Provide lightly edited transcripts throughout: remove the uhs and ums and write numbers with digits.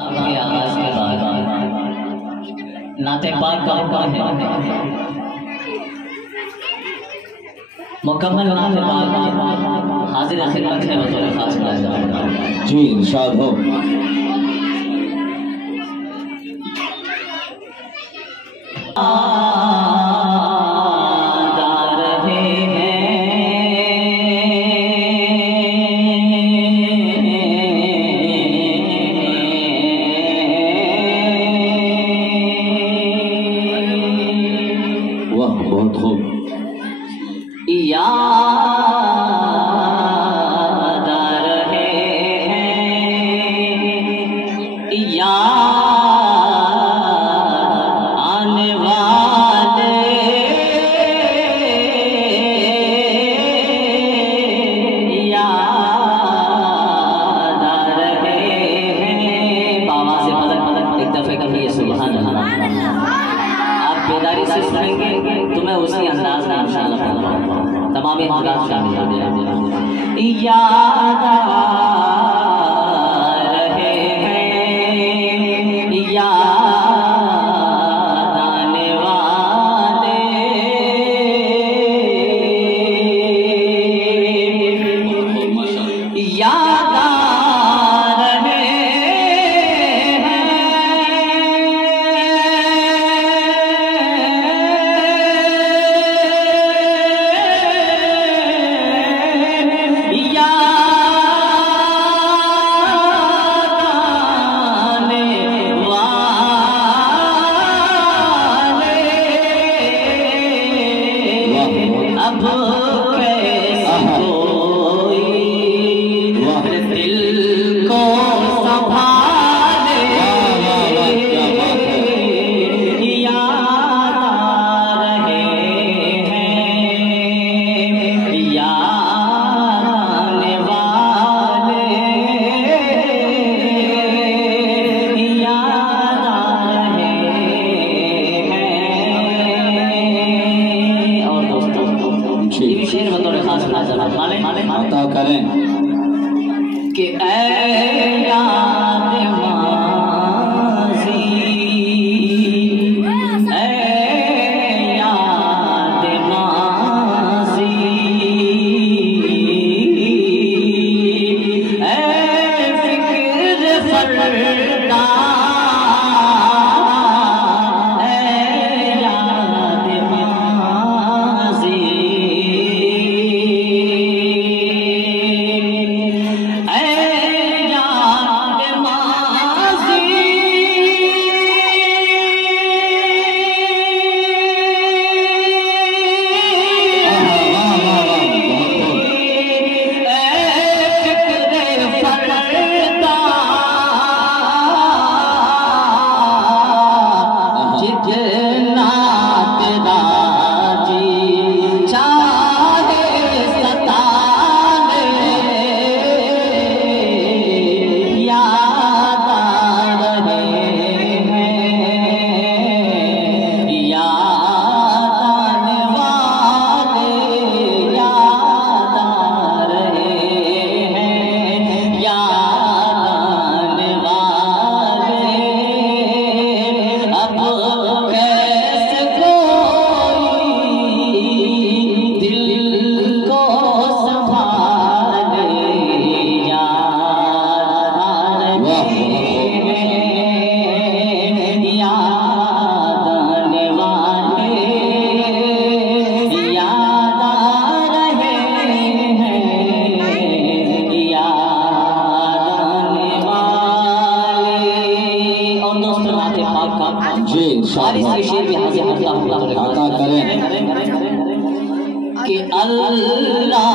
के आगाज के बाद नाते पाक का हुक्म है, मुकम्मल नाते पाक हाजिर खिदमत है बतौर खास बुलाया जी इरशाद हो। बहुत खूब। याद आ रहे हैं, याद आने वाले, याद आ रहे हैं। बाबा से मदद एक दफे कभी सुभान अल्लाह। आप बेदारी से सुनेंगे तो मैं उसी अंदाज में इंशाअल्लाह पढ़ूंगा, तमाम अंदाज शामिल हो जाएंगे। याद आ रहे हैं, याद आने वाले, याद आ रहे अब कैसे कोई दिल को संभाले, याद आ रहे हैं, याद आने वाले, याद आ रहे हैं। और दोस्तों ये भी शेर बतौर खास अता करें कि ऐ याद माज़ी, ऐ याद माज़ी, ऐ फ़िक्र फ़रदा, ऐ याद माज़ी, जी इंशाअल्लाह शेर भी हाजिर करता हूँ अता करें कि अल्लाह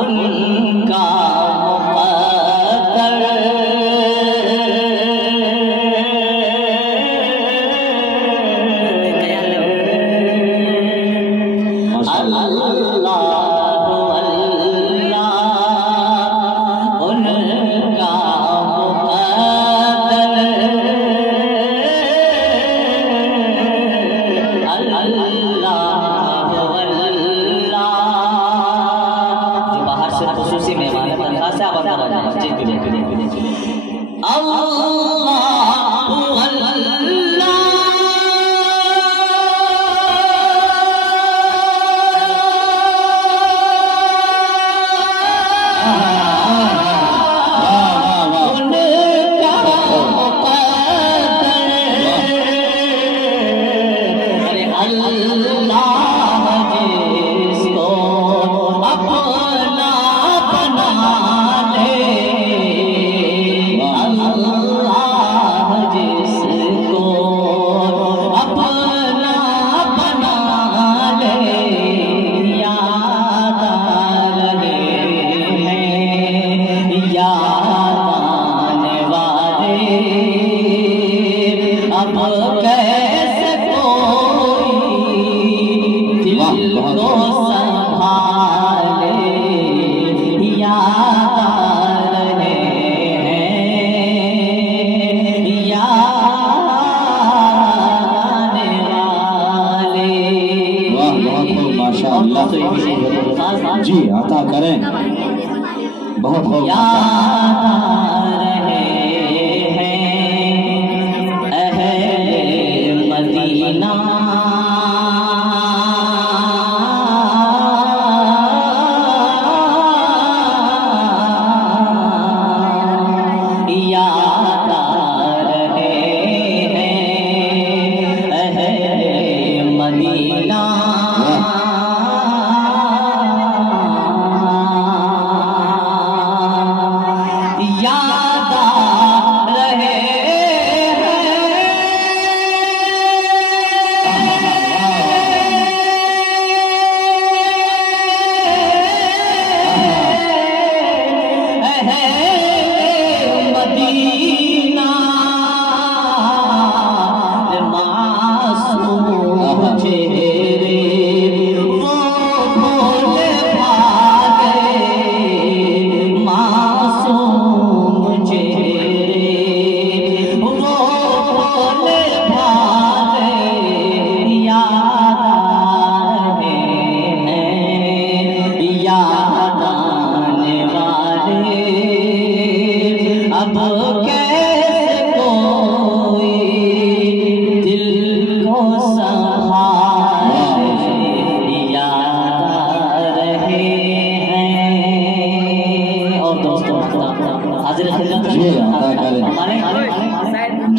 उनका मुक़द्दर, मेहमान दरखास्त से आप अंदर आ जाए। जी अता करें। बहुत हो रहे हैं अहले मदीना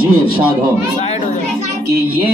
जी इरशाद हो कि ये